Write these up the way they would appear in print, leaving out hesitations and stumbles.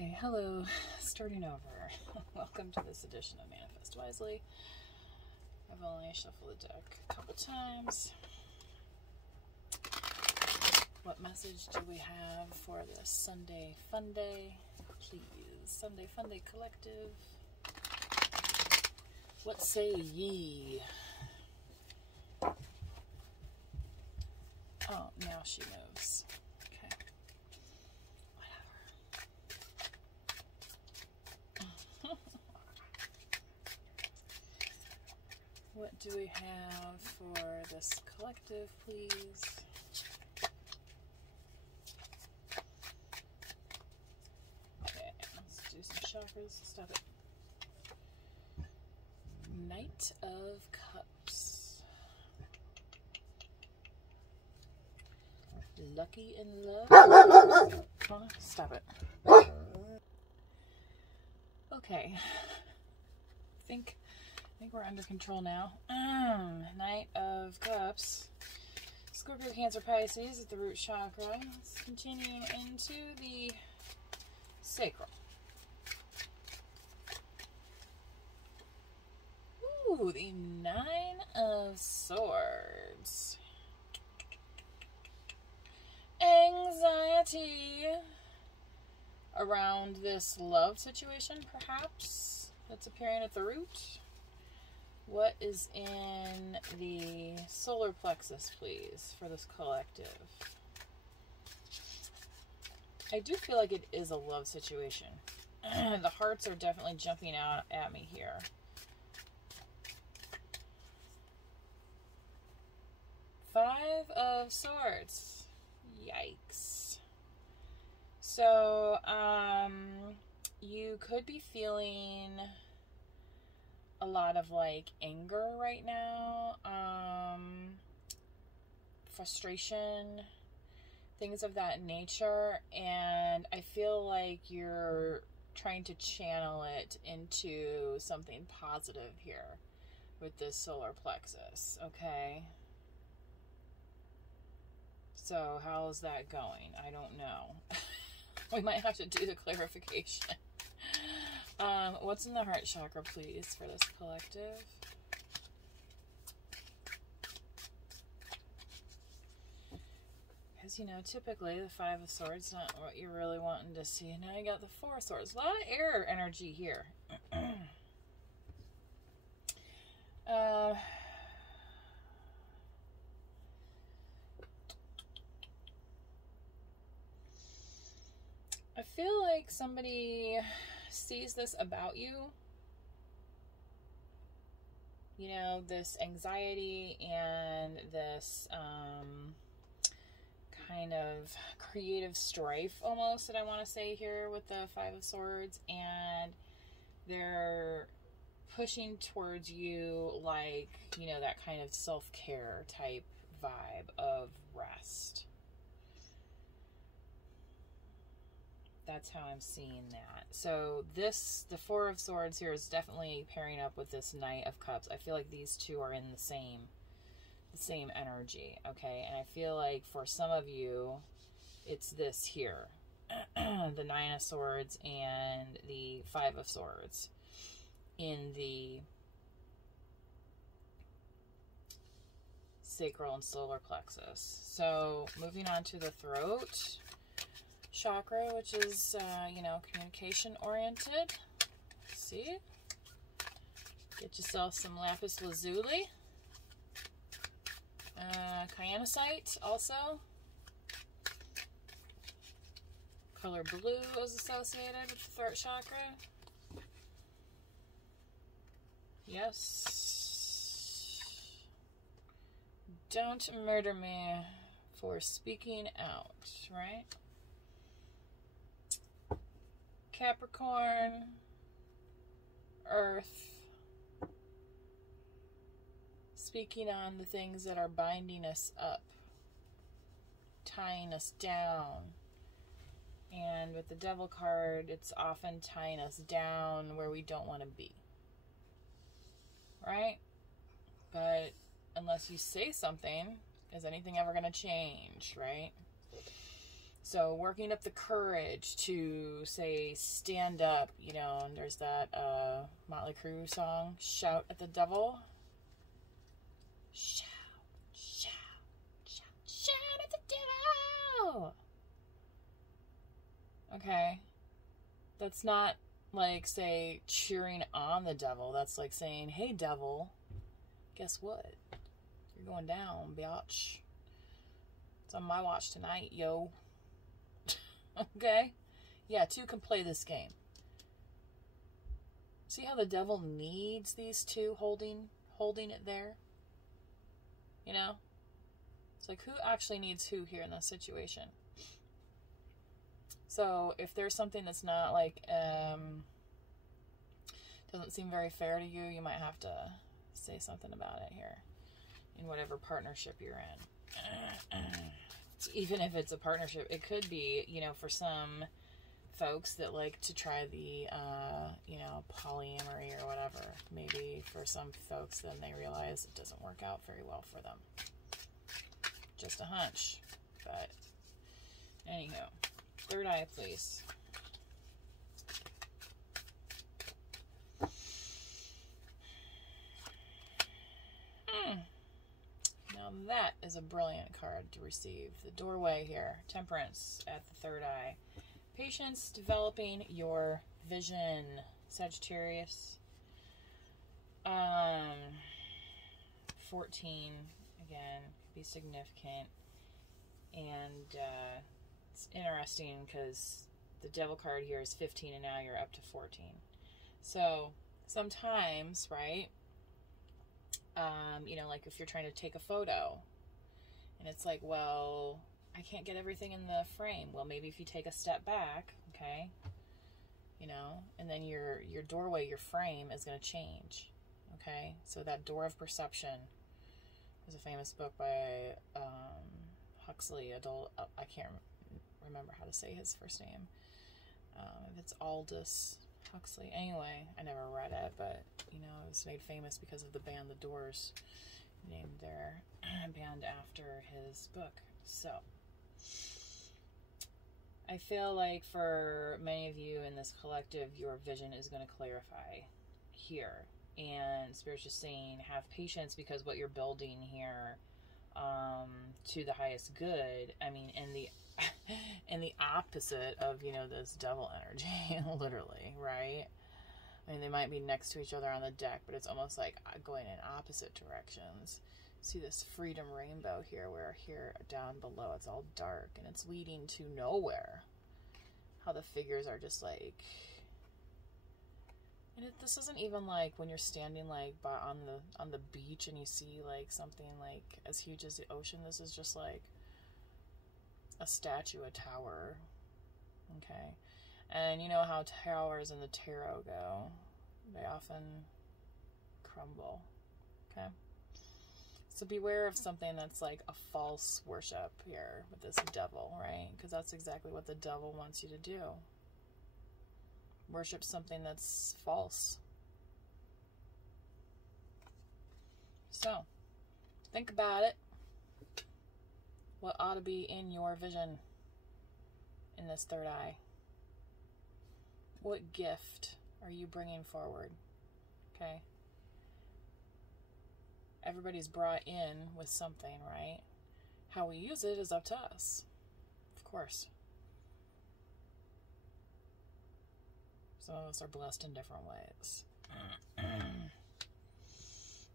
Okay, hello, starting over. Welcome to this edition of Manifest Wisely. I've only shuffled the deck a couple times. What message do we have for this Sunday Fun Day? Please, Sunday Fun Day Collective. What say ye? Oh, now she moves. Okay. What do we have for this collective, please? Okay, let's do some chakras. Stop it. Knight of Cups. Lucky in love. Come on, stop it. Okay. I think we're under control now. Knight of Cups. Scorpio, Cancer, Pisces at the root chakra. Let's continue into the sacral. Ooh, the Nine of Swords. Anxiety around this love situation, perhaps, that's appearing at the root. What is in the solar plexus, please, for this collective? I do feel like it is a love situation. The hearts are definitely jumping out at me here. Five of Swords. Yikes. So, you could be feeling a lot of like anger right now, frustration, things of that nature, and I feel like you're trying to channel it into something positive here with this solar plexus, okay? So how's that going? I don't know. We might have to do the clarification. What's in the heart chakra, please, for this collective? Because, you know, typically the Five of Swords not what you're really wanting to see. Now you got the Four of Swords. A lot of air energy here. I feel like somebody sees this about you. You know, this anxiety and this kind of creative strife almost that I want to say here with the Five of Swords, and they're pushing towards you like, you know, that kind of self-care type vibe of rest. That's how I'm seeing that. So this, the Four of Swords here is definitely pairing up with this Knight of Cups. I feel like these two are in the same energy, okay? And I feel like for some of you, it's this here. The Nine of Swords and the Five of Swords in the sacral and solar plexus. So moving on to the throat chakra, which is, you know, communication oriented. See? Get yourself some lapis lazuli. Kyanocite also. Color blue is associated with the throat chakra. Yes. Don't murder me for speaking out, right? Capricorn, Earth, speaking on the things that are binding us up, tying us down. And with the Devil card, it's often tying us down where we don't want to be. Right? But unless you say something, is anything ever going to change, right? So working up the courage to say, stand up, you know, and there's that Motley Crue song, shout at the devil. Shout, shout, shout, shout at the devil. Okay. That's not like, say, cheering on the devil. That's like saying, hey, devil, guess what? You're going down, biatch. It's on my watch tonight, yo. Okay? Yeah, two can play this game. See how the devil needs these two holding it there? You know? It's like, who actually needs who here in this situation? So, if there's something that's not, like, doesn't seem very fair to you, you might have to say something about it here. In whatever partnership you're in. Even if it's a partnership, it could be, you know, for some folks that like to try the, you know, polyamory or whatever. Maybe for some folks, then they realize it doesn't work out very well for them. Just a hunch. But, anywho. Third eye, please. Now that is a brilliant card to receive. The doorway here. Temperance at the third eye. Patience, developing your vision. Sagittarius. 14, again, could be significant. And it's interesting because the devil card here is 15 and now you're up to 14. So sometimes, right, you know, like if you're trying to take a photo and it's like, well, I can't get everything in the frame. Well, maybe if you take a step back, okay, you know, and then your doorway, your frame is going to change, okay? So that door of perception is a famous book by Huxley, I can't remember how to say his first name. If it's Aldous Huxley. Anyway, I never read it, but, you know, it was made famous because of the band The Doors, named their band after his book. So, I feel like for many of you in this collective, your vision is going to clarify here. And Spirit's just saying, have patience, because what you're building here to the highest good, I mean, in the opposite of, you know, this devil energy, literally, right? I mean, they might be next to each other on the deck, but it's almost like going in opposite directions. See this freedom rainbow here, where here down below it's all dark and it's leading to nowhere. How the figures are just like, and this isn't even like when you're standing like on the beach and you see like something like as huge as the ocean. This is just like a statue, a tower. Okay, and you know how towers in the tarot go, they often crumble. Okay. So beware of something that's like a false worship here with this devil, right? Because that's exactly what the devil wants you to do. Worship something that's false. So, think about it. What ought to be in your vision in this third eye? What gift are you bringing forward? Okay. Everybody's brought in with something, right? How we use it is up to us, of course. Some of us are blessed in different ways.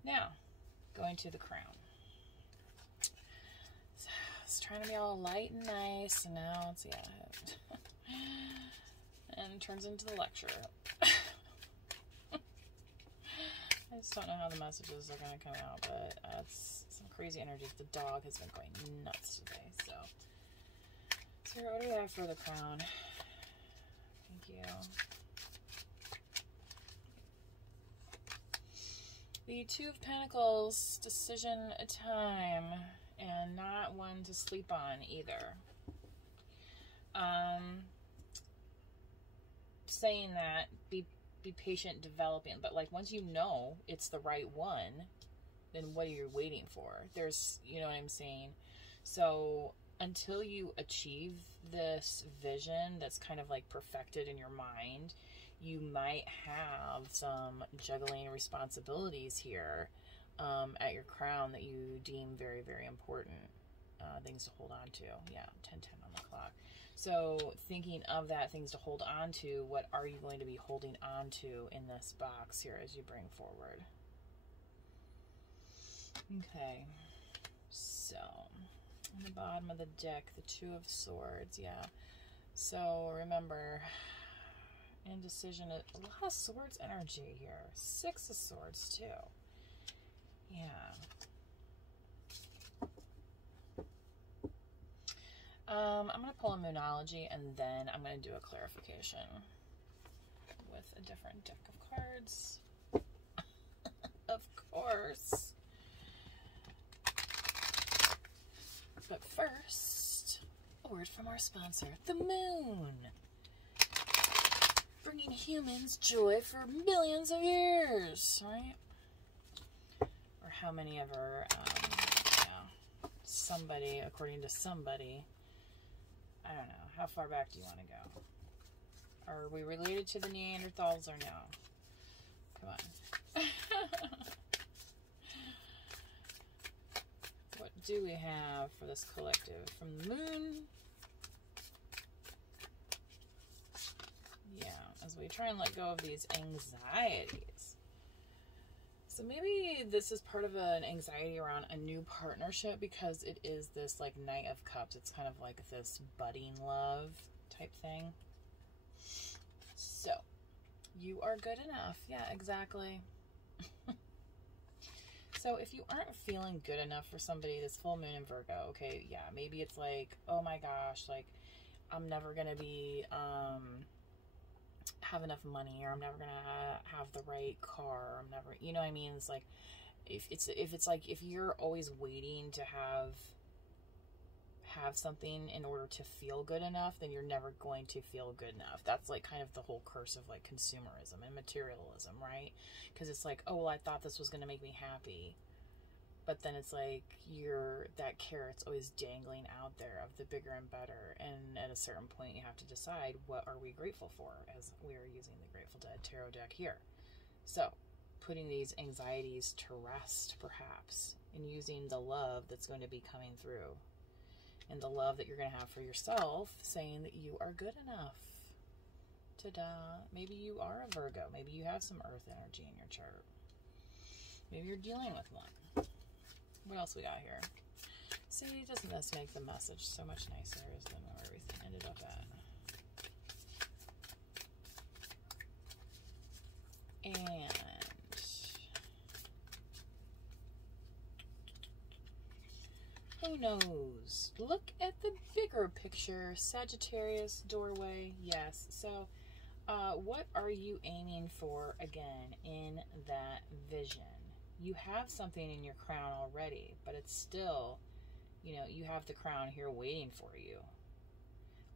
Now, going to the crown. So, it's trying to be all light and nice, and now it's, yeah. And turns into the lecture. I just don't know how the messages are going to come out, but it's some crazy energy. The dog has been going nuts today, so. So what do we have for the crown? Thank you. The Two of Pentacles, decision time, and not one to sleep on either. Saying that, be patient developing, but like once you know it's the right one, then what are you waiting for? There's, you know what I'm saying? So until you achieve this vision that's kind of like perfected in your mind, you might have some juggling responsibilities here at your crown that you deem very, very important. Things to hold on to. Yeah, 10:10 on the clock. So thinking of that, things to hold on to, what are you going to be holding on to in this box here as you bring forward? Okay, so on the bottom of the deck, the 2 of Swords, yeah. So remember, indecision, a lot of Swords energy here. 6 of Swords too. Yeah. I'm going to pull a Moonology and then I'm going to do a clarification with a different deck of cards. Of course. But first, a word from our sponsor, the Moon. Bringing humans joy for millions of years, right? Or how many ever, somebody, according to somebody, I don't know. How far back do you want to go? Are we related to the Neanderthals or no? Come on. What do we have for this collective? From the Moon. Yeah, as we try and let go of these anxieties. So maybe this is part of an anxiety around a new partnership because it is this like Knight of Cups. It's kind of like this budding love type thing. So, you are good enough. Yeah, exactly. So if you aren't feeling good enough for somebody, this full moon in Virgo, okay, yeah, maybe it's like, oh my gosh, like I'm never going to be, have enough money, or I'm never gonna have the right car, or I'm never, you know what I mean? It's like if it's like if you're always waiting to have something in order to feel good enough, then you're never going to feel good enough. That's like kind of the whole curse of like consumerism and materialism, right? Because it's like, oh well, I thought this was gonna make me happy, but then it's like that carrot's always dangling out there of the bigger and better, and at a certain point you have to decide, what are we grateful for, as we are using the Grateful Dead tarot deck here. So putting these anxieties to rest perhaps, and using the love that's going to be coming through, and the love that you're going to have for yourself, saying that you are good enough. Ta-da. Maybe you are a Virgo. Maybe you have some earth energy in your chart. Maybe you're dealing with one. What else we got here? See, doesn't this make the message so much nicer than where everything ended up at? And who knows? Look at the bigger picture. Sagittarius, doorway, yes. So, what are you aiming for again in that vision? You have something in your crown already, but it's still, you know, you have the crown here waiting for you.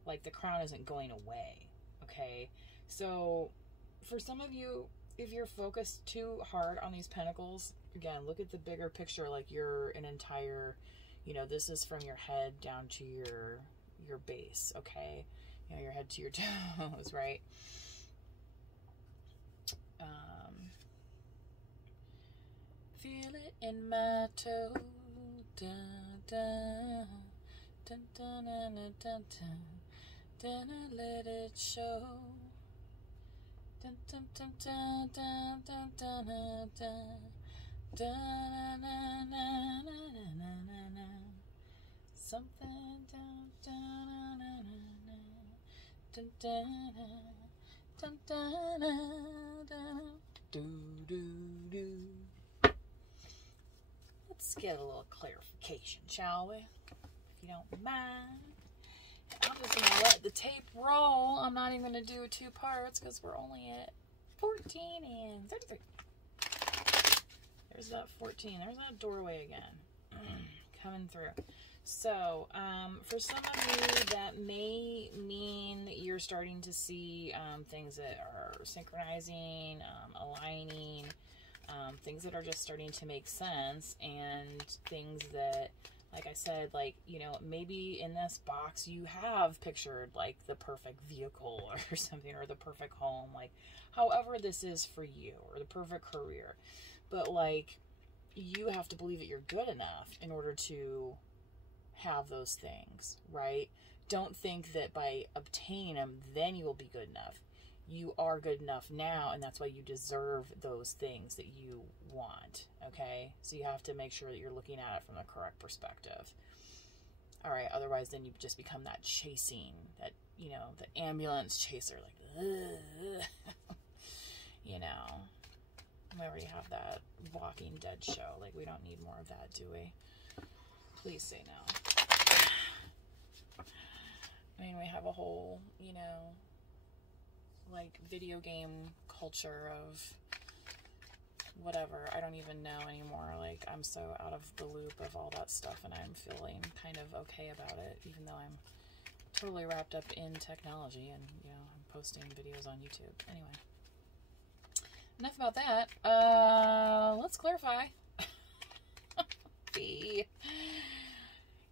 Like the crown isn't going away, okay? So for some of you, if you're focused too hard on these pentacles, again, look at the bigger picture, like you're an entire, you know, this is from your head down to your base, okay? You know, your head to your toes, right? Feel it in my toe. Dun, dun, dun, dun, dun, dun, dun, dun, dun, let it show. Dun, dun, dun, dun, dun, dun, dun, dun, dun, dun, dun, dun, dun, dun. Something dun, dun, dun, dun, dun, dun, dun, dun, dun, do, do, do. Let's get a little clarification, shall we? If you don't mind. I'm just going to let the tape roll. I'm not even going to do 2 parts because we're only at 14 and 33. There's that 14. There's that doorway again. Coming through. So, for some of you, that may mean that you're starting to see things that are synchronizing, aligning, things that are just starting to make sense, and things that Like I said, like, you know, maybe in this box you have pictured like the perfect vehicle or something, or the perfect home, like however this is for you, or the perfect career. But like, you have to believe that you're good enough in order to have those things, right? Don't think that by obtaining them, then you will be good enough. You are good enough now, and that's why you deserve those things that you want, okay? So you have to make sure that you're looking at it from the correct perspective. All right, otherwise then you just become that chasing, that, you know, the ambulance chaser, like, you know. We already have that Walking Dead show. Like, we don't need more of that, do we? Please say no. I mean, we have a whole, you know, like video game culture of whatever. I don't even know anymore. Like, I'm so out of the loop of all that stuff, and I'm feeling kind of okay about it, even though I'm totally wrapped up in technology, and, you know, I'm posting videos on YouTube. Anyway, enough about that. Let's clarify.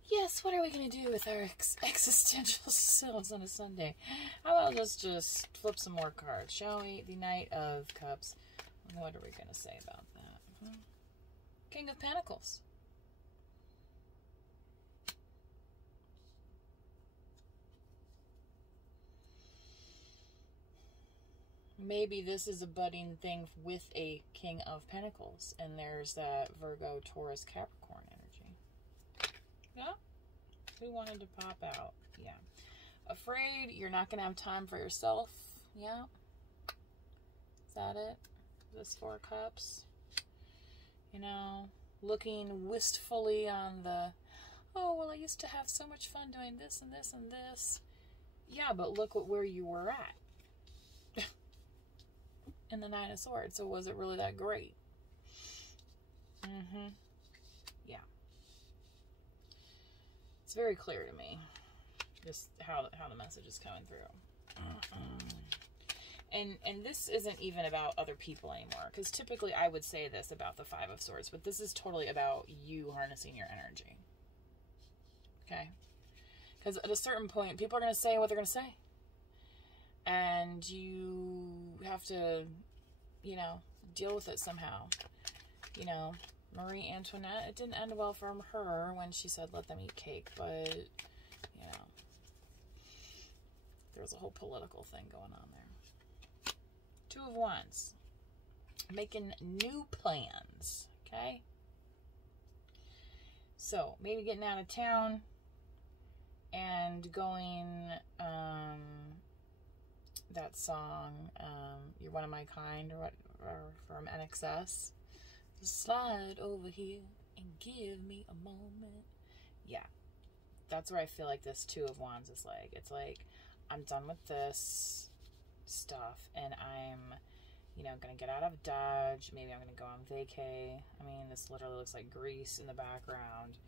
Yes, what are we going to do with our existential selves on a Sunday? How about let's just flip some more cards, shall we? The Knight of Cups. What are we going to say about that? King of Pentacles. Maybe this is a budding thing with a King of Pentacles, and there's that Virgo, Taurus, Capricorn energy. Yeah? Who wanted to pop out? Yeah. Afraid you're not going to have time for yourself. Yeah. Is that it? This Four of Cups. You know, looking wistfully on the, oh, well, I used to have so much fun doing this and this and this. Yeah, but look at where you were at. In the Nine of Swords. So was it really that great? Yeah. It's very clear to me just how the message is coming through. And this isn't even about other people anymore, because typically I would say this about the Five of Swords, but this is totally about you harnessing your energy. Okay? Because at a certain point, people are going to say what they're going to say. And you have to, you know, deal with it somehow. You know, Marie Antoinette, it didn't end well for her when she said let them eat cake, but, you know, there was a whole political thing going on there. Two of Wands. Making new plans, okay? So, maybe getting out of town and going, that song, You're One of My Kind, or from NXS. Slide over here and give me a moment. Yeah, that's where I feel like this Two of Wands is like. It's like, I'm done with this stuff, and I'm, you know, gonna get out of Dodge. Maybe I'm gonna go on vacay. I mean, this literally looks like Greece in the background.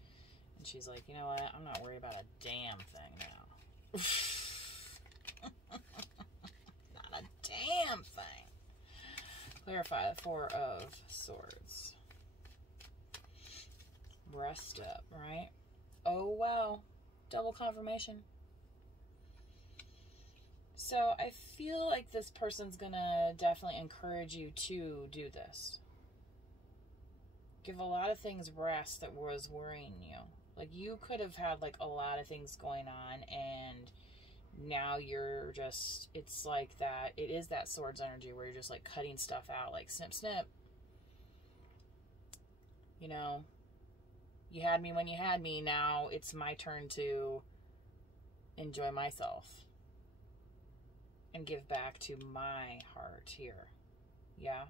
And she's like, you know what? I'm not worried about a damn thing now. Not a damn thing. Clarify the Four of Swords. Rest up, right? Oh, wow. Double confirmation. So I feel like this person's gonna definitely encourage you to do this. Give a lot of things rest that was worrying you. Like, you could have had like a lot of things going on, and now you're just, it's like that, it is that Swords energy where you're just like cutting stuff out, like snip snip. You know, you had me when you had me, now it's my turn to enjoy myself and give back to my heart here. Yeah.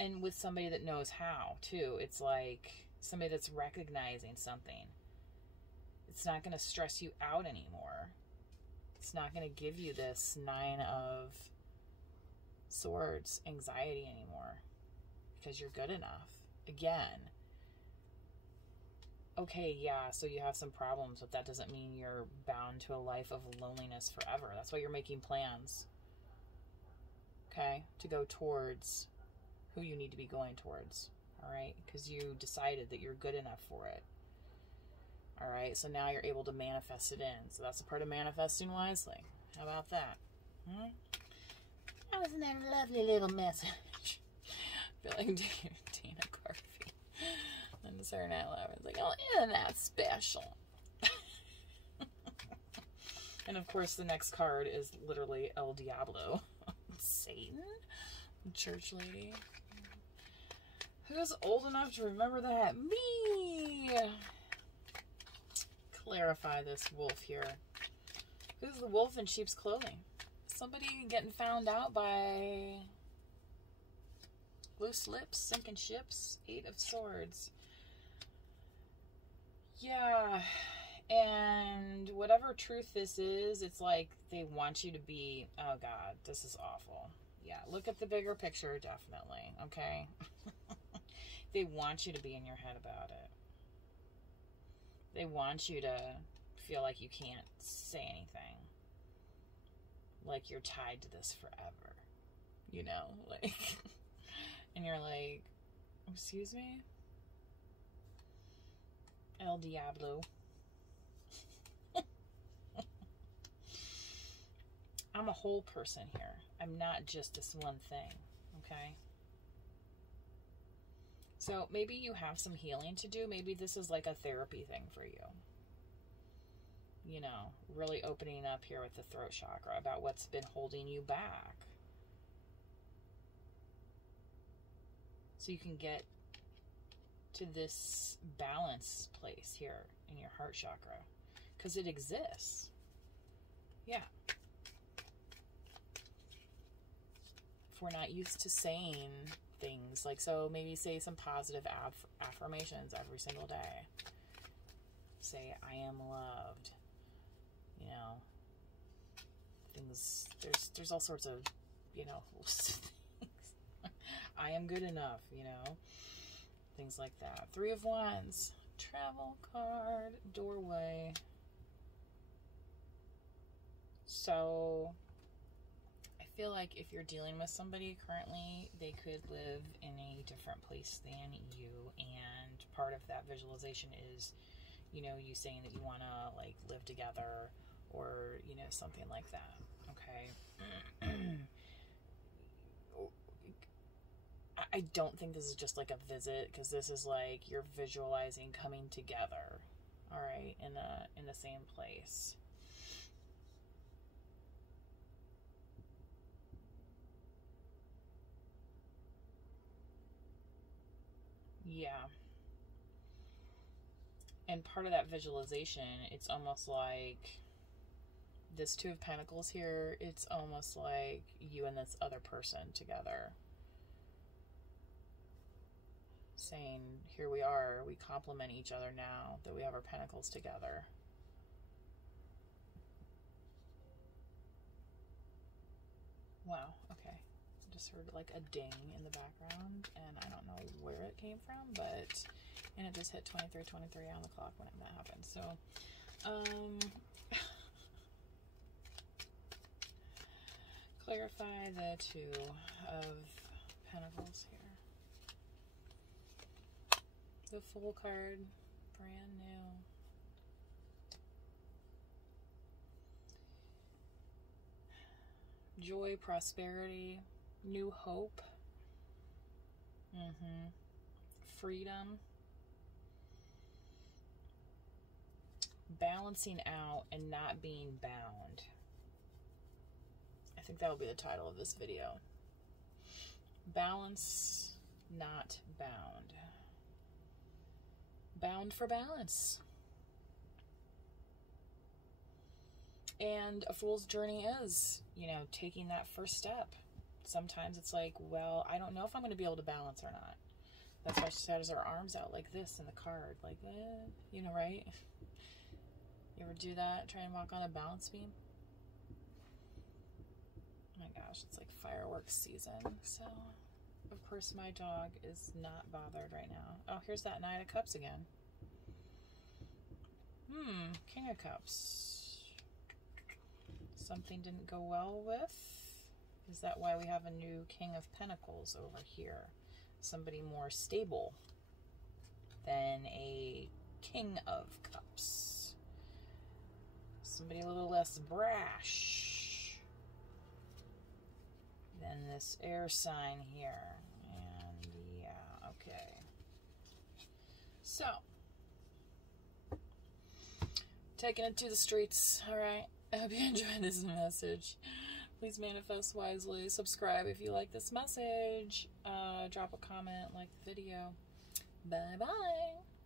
And with somebody that knows how too. It's like somebody that's recognizing something. It's not going to stress you out anymore. It's not going to give you this Nine of Swords anxiety anymore, because you're good enough. Again, okay, yeah, so you have some problems, but that doesn't mean you're bound to a life of loneliness forever. That's why you're making plans, okay, to go towards who you need to be going towards. All right, because you decided that you're good enough for it. All right, so now you're able to manifest it in. So that's a part of manifesting wisely. How about that? Wasn't that a lovely little message? I feel like Dana Carvey on Saturday Night Live. It's like, oh, isn't that special? And of course, the next card is literally El Diablo. Satan? Church lady. Who's old enough to remember that? Me! Clarify this wolf here. Who's the wolf in sheep's clothing? Somebody getting found out by loose lips, sinking ships, 8 of Swords. Yeah, and whatever truth this is, it's like they want you to be, oh God, this is awful. Yeah, look at the bigger picture, definitely, okay? They want you to be in your head about it. They want you to feel like you can't say anything. Like you're tied to this forever. You know? Like, and you're like, excuse me? El Diablo. I'm a whole person here. I'm not just this one thing, okay? So maybe you have some healing to do. Maybe this is like a therapy thing for you. You know, really opening up here with the throat chakra about what's been holding you back. So you can get to this balance place here in your heart chakra. Because it exists. Yeah. If we're not used to saying things, like, so maybe say some positive affirmations every single day. Say, I am loved. You know, things, there's all sorts of, you know, things. I am good enough, you know, things like that. 3 of Wands, travel card, doorway. So I feel like if you're dealing with somebody currently, they could live in a different place than you, and part of that visualization is, you know, you saying that you want to like live together, or, you know, something like that, okay? I don't think this is just like a visit, because this is like you're visualizing coming together, all right, in the same place. Yeah. And part of that visualization, it's almost like this 2 of Pentacles here, it's almost like you and this other person together. Saying, here we are, we complement each other now that we have our pentacles together. Wow, okay. Just heard like a ding in the background, and I don't know where it came from, but, and it just hit 23:23 on the clock when that happened. So, clarify the 2 of Pentacles here. The Fool card, brand new. Joy, prosperity, new hope. Freedom. Balancing out and not being bound. I think that will be the title of this video. Balance, not bound. Bound for balance. And a fool's journey is, you know, taking that first step. Sometimes it's like, well, I don't know if I'm going to be able to balance or not. That's why she has her arms out like this in the card. Like, you know, right? You ever do that? Try and walk on a balance beam? Oh my gosh, it's like fireworks season. So, of course, my dog is not bothered right now. Oh, here's that Knight of Cups again. King of Cups. Something didn't go well with? Is that why we have a new King of Pentacles over here? somebody more stable than a King of Cups. Somebody a little less brash than this air sign here. And yeah, okay. So, taking it to the streets. All right. I hope you enjoyed this message. Please manifest wisely. Subscribe if you like this message. Drop a comment, like the video. Bye-bye.